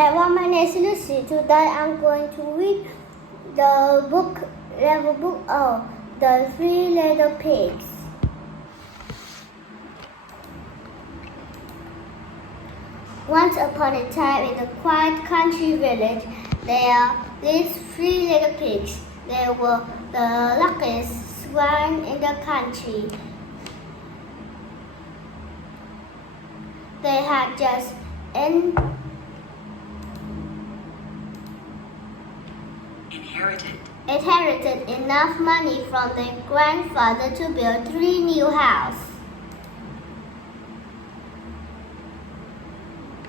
everyone, my name is Lucy. Today I'm going to read the book of the Three Little Pigs. Once upon a time in a quiet country village, there lived three little pigs. They were the luckiest one in the country. They had just inherited enough money from their grandfather to build 3 new houses.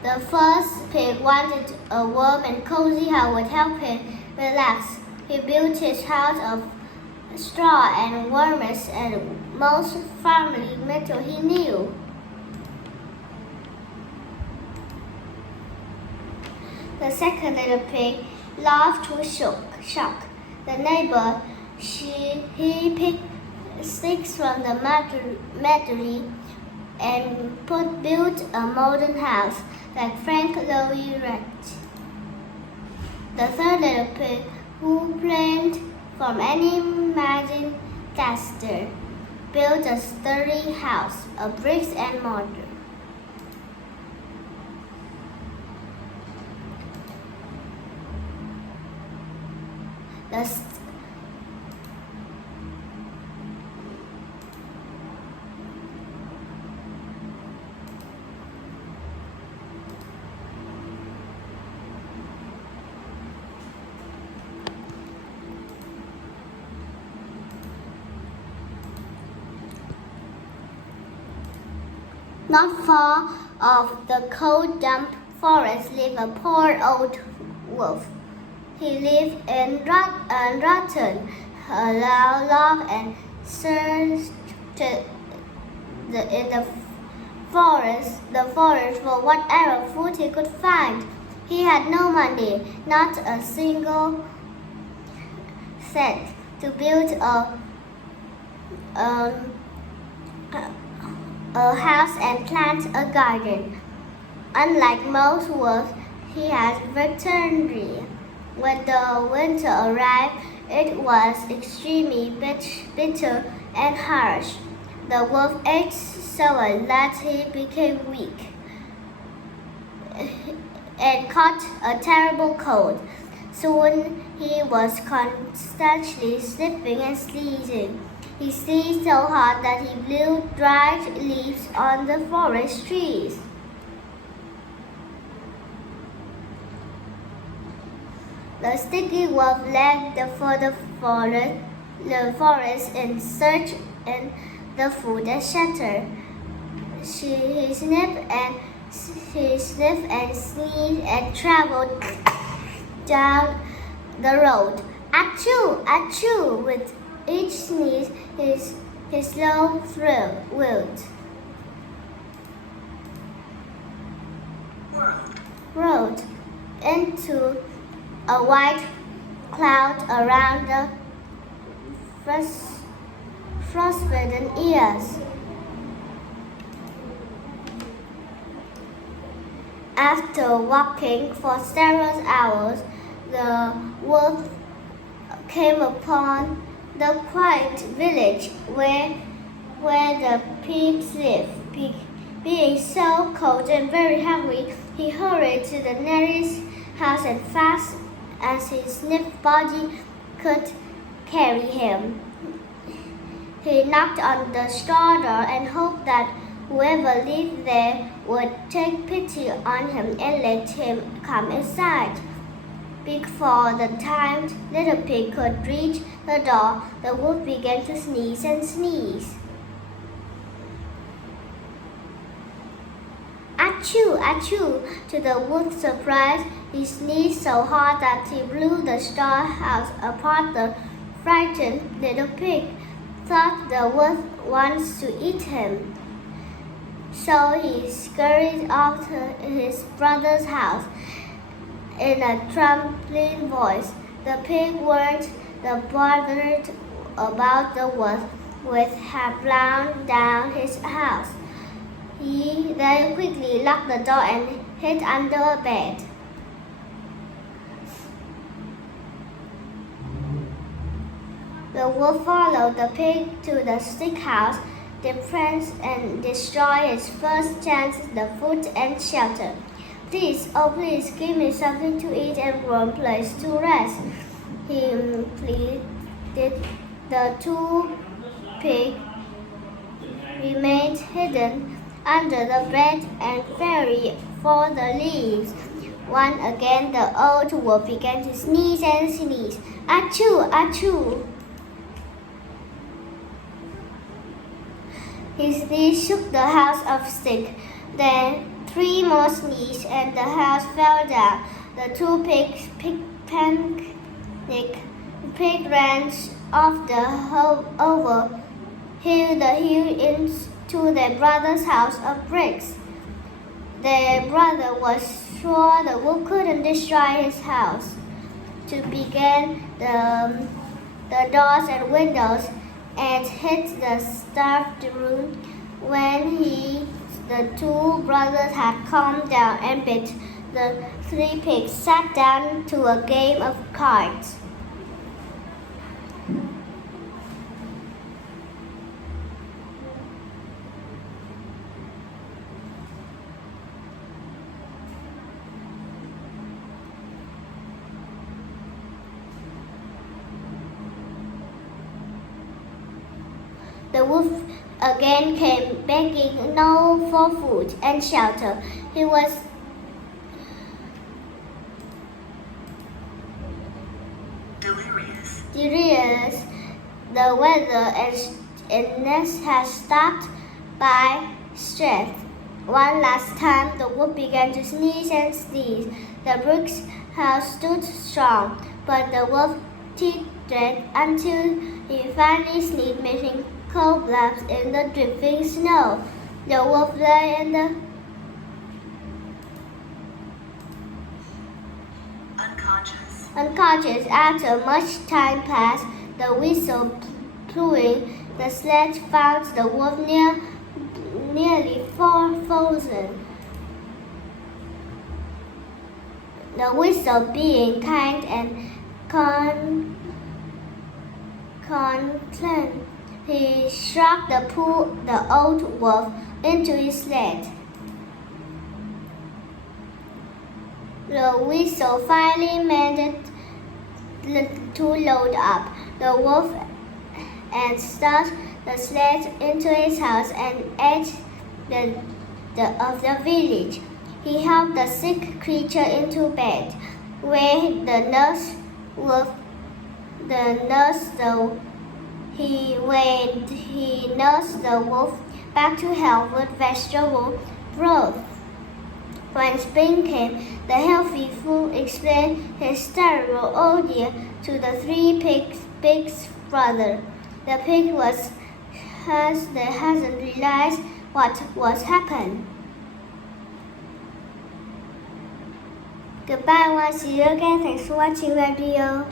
The first pig wanted a warm and cozy house would help him relax. He built his house of straw and warmest and most firmly metal he knew. The second little pig loved to shock the neighbor. He picked sticks from the meadow and built a modern house like Frank Lloyd Wright. The third little pig, who planned from any imagined disaster, built a sturdy house of bricks and mortar. Not far off the cold, damp forest lived a poor old wolf. He lived in rotten log and searched in the forest for whatever food he could find. He had no money, not a single cent, to build a house and plant a garden. Unlike most wolves, he had veterinary. When the winter arrived, it was extremely bitter and harsh. The wolf ate so much that he became weak and caught a terrible cold. Soon he was constantly slipping and sneezing. He sneezed so hard that he blew dried leaves on the forest trees. The sticky wolf led for the forest in search of the food and shelter. He sniffed and sneezed and traveled down the road. Achoo! Achoo! With each sneeze, his low throat rolled into a white cloud around the frostbitten ears. After walking for several hours, the wolf came upon the quiet village where the pigs lived. Being so cold and very hungry, he hurried to the nearest house as fast as his stiff body could carry him. He knocked on the straw door and hoped that whoever lived there would take pity on him and let him come inside. Before the time little pig could reach the door, the wolf began to sneeze and sneeze. Achoo! Achoo! To the wolf's surprise, he sneezed so hard that he blew the straw house apart. The frightened little pig thought the wolf wants to eat him. So he scurried off to his brother's house. In a trembling voice, the pig warned the brother about the wolf which had blown down his house. He then quickly locked the door and hid under a bed. The wolf followed the pig to the stick house, depressed and destroyed his first chance the food and shelter. Please, oh please, give me something to eat and warm place to rest, he pleaded. The two pigs remained hidden under the bed and fairy for the leaves. Once again, the old wolf began to sneeze and sneeze. Achoo! Achoo! His sneeze shook the house of sticks. Then 3 more sneezed and the house fell down. The two pigs panicked. Pig ran off the over the hill into their brother's house of bricks. Their brother was sure the wolf couldn't destroy his house. To begin the doors and windows and hit the starved room. When the two brothers had calmed down and bit, the 3 pigs sat down to a game of cards. The wolf again came begging for food and shelter. He was delirious. The weather and illness had stopped by strength. One last time, the wolf began to sneeze and sneeze. The brick house stood strong, but the wolf tittered until he finally sneezed, making cold blobs in the drifting snow. The wolf lay in the unconscious. After much time passed, the whistle blowing the sledge found the wolf nearly 4,000. The whistle being kind and concerned, he struck the old wolf into his sled. The whistle finally managed to load up the wolf and start the sled into his house and edge of the village. He helped the sick creature into bed, where he nursed the wolf back to health with vegetable broth. When spring came, the healthy fool explained his terrible ordeal to the 3 pigs' brother. The pig hasn't realized what was happened. Goodbye, once you again. Thanks for watching video.